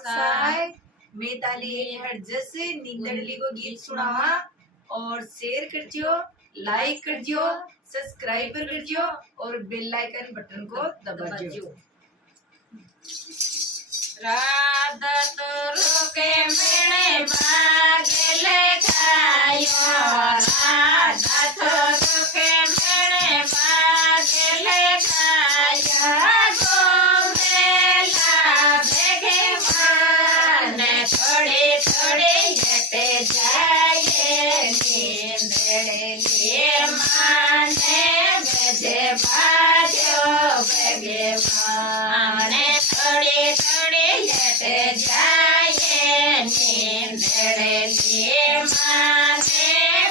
साय मैं ताली हरजस नींदड़ली को गीत सुनावा और शेयर करजो, लाइक करजो, सब्सक्राइब करजो और बेल आइकन बटन को दबाजो। राधा तोरो के मेणे भागले खायो, राधा तोरो के मेणे भागले खायो, गोमेला भेगे माने थोड़ी थोड़ी हटे जाए नींदड़े लिए माने बजे बाजो भेगे माने थोड़ी थोड़ी हट जाए नींदड़े लिए माने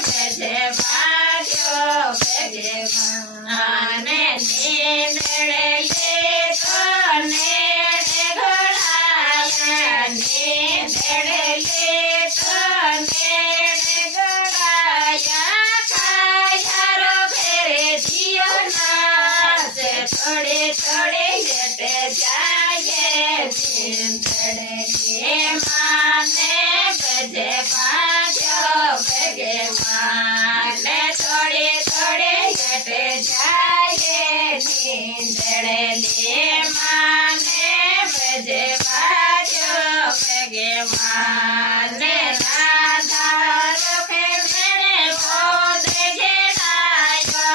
बजे बाजो भेगे माने नींदड़े ले तो नेड़े घोड़ाया, नींदड़े ले तो नेड़े घोड़ाया, खाया रो फेरे जियो नाच थोड़े थोड़े हट जाए नींदड़े लिए माने बजे बाजो भेगे माने थोड़े थोड़े हट जाए नींदड़े लिए माने बजे बाजो भेगे माने राधा रोके मेरे मोद घेरायो,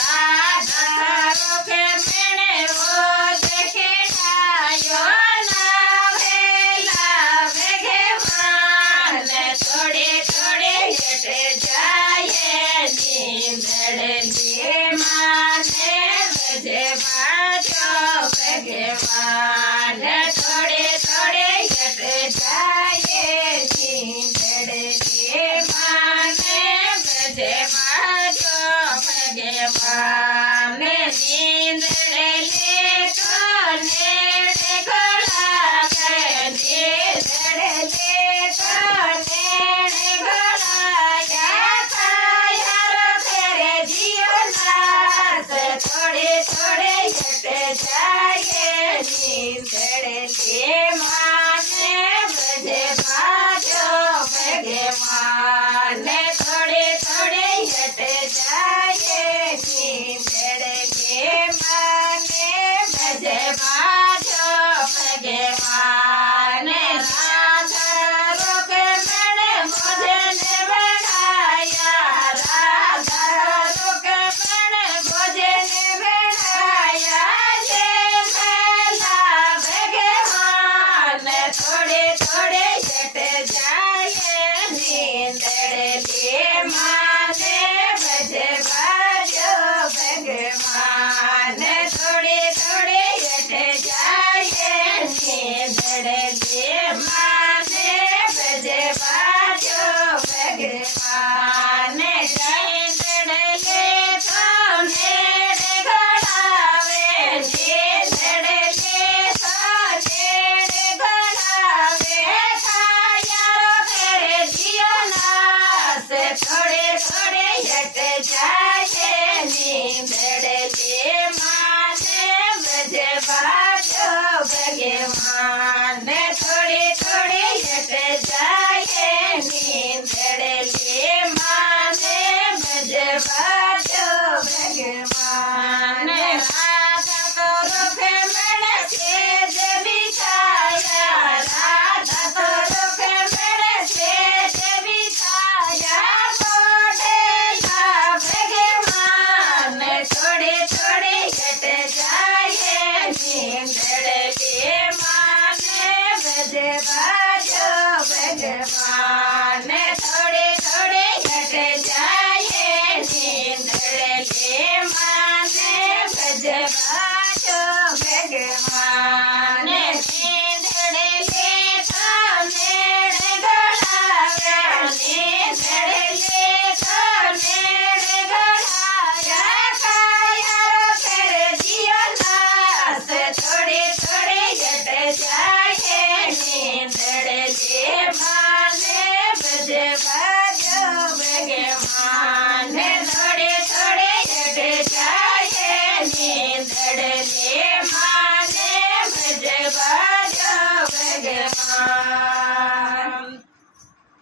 राधा रोके मेरे मोद घेरायो, नावेला भेगे माने थोड़े थोड़े हट जाए नींदड़े लिए माने बजे बाजो भेगे माने थोड़े थोड़े हट जाए नींदड़े लिए माने बजे बाजो भेगे माने नींदड़े ले तो नेड़े घोड़ाया, नींदड़े ले तो नेड़े घोड़ाया, खाया रो फेरे जियो नाच थोड़े थोड़े हट जाए नींदड़े लिए माने बजे बाजो भेगे माने थोड़े थोड़े हट जाए नींदड़े लिए माने बजे बाजो भेगे माने राधा रोके मेरे मुझे ने बढ़ाया, राधा रोके मेरे मुझे ने बढ़ाया, जे मेला भेगे माने थोड़े थोड़े हट जाए नींदड़े लिए माने बजे बाजो भेगे माने थोड़े थोड़े हट जाए नींदड़े लिए माने बजे बाजो भेगे माने नींदड़े ले तो नेड़े घोड़ावे, नींदड़े ले तो नेड़े घोड़ावे, खाया रो फेरे जियो नाच थोड़े थोड़े हट जाए नींदड़े लिए माने बजे बाजो भेगे माने थोड़े थोड़े हट जाए नींदड़े लिए माने बजे बाजो भेगे माने राधा तोरो के मेरे सेज बिछाया, राधा तोरो के मेरे सेज बिछाया, कोडेला भेगे माने थोड़े थोड़े हट जाए नींदड़े लिए माने बजे बाजो भेगे माने।